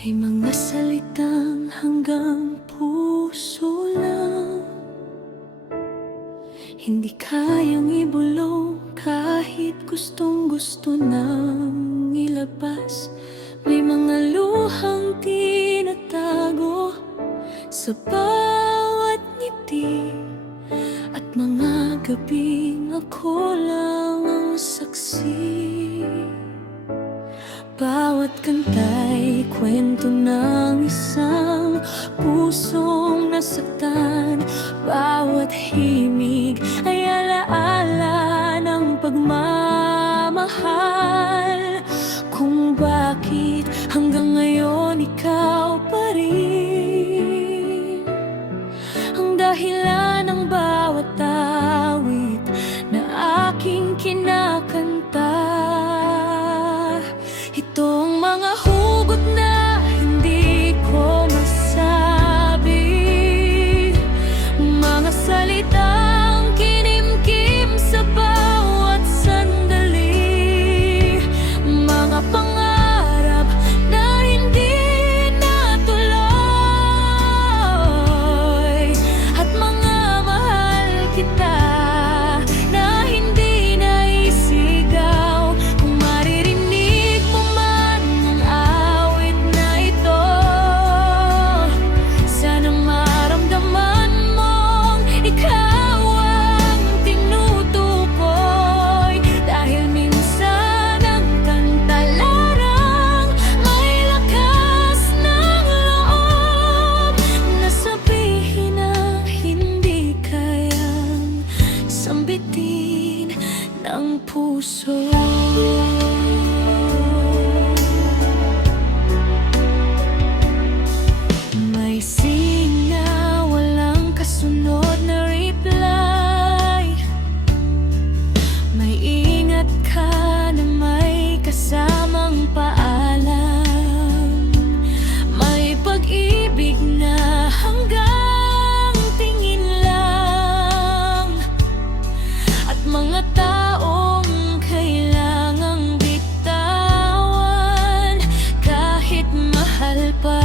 May mga salitang hanggang puso lang, hindi kayang ibulong kahit gustong-gusto nang ilabas. May mga luhang tinatago sa bawat ngiti, at mga gabing ako lang ang saksi. Bawat kanta'y kwento ng isang pusong nasaktan. Bawat himig ay alaala ng pagmamahal. Kung bakit hanggang ngayon ikaw pa rin ang dahilan ng bawat awit na aking kinakanta. Itong mga hugot na hindi ko masabi, mga salitang kinimkim sa bawat sandali, mga pangarap na hindi natuloy, at mga mahal kita na hindi naisigaw. Kung maririnig mo man ang awit na ito, sana maramdaman mong ikaw ang tinutukoy. Dahil minsan ang kanta larang may lakas ng loob na sabihin na hindi kayang sambitin ng puso. May sing na walang kasunod na reply, may ingat ka na may kasamang paalam, may pag-ibig na hanggang tingin lang, at mga taong kailangang bitawan kahit mahal pa.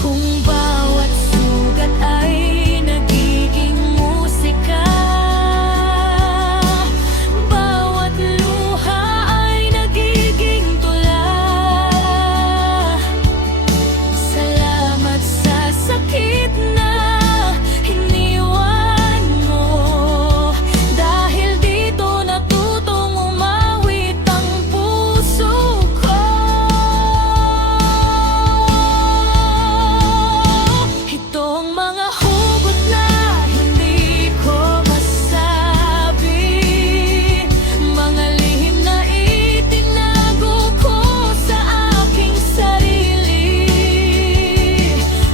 Kung bawat sugat ay nagiging musika, bawat luha ay nagiging tula. Salamat sa sakit na iniwan mo, dahil dito natutong umawit ang puso ko. Ito ang mga hugot na hindi ko masabi, mga lihim na itinago ko sa aking sarili.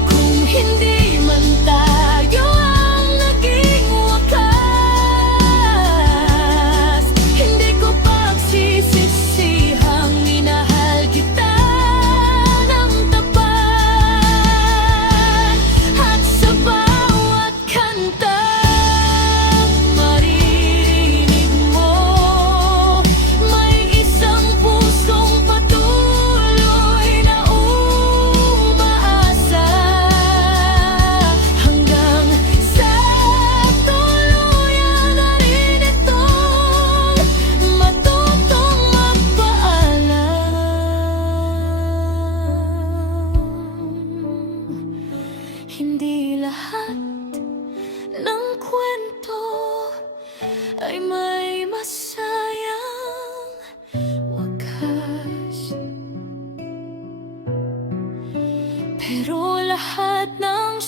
Kung hindi man tayo ang naging wakas, hindi ko pagsisisihang minahal kita ng tapat. At sa bawat kantang maririnig mo, may isang pusong patuloy na umaasa, hanggang sa tuluyan na rin itong matutong magpaalam. Hindi lahat ng kwento ay may masayang wakas, pero lahat ng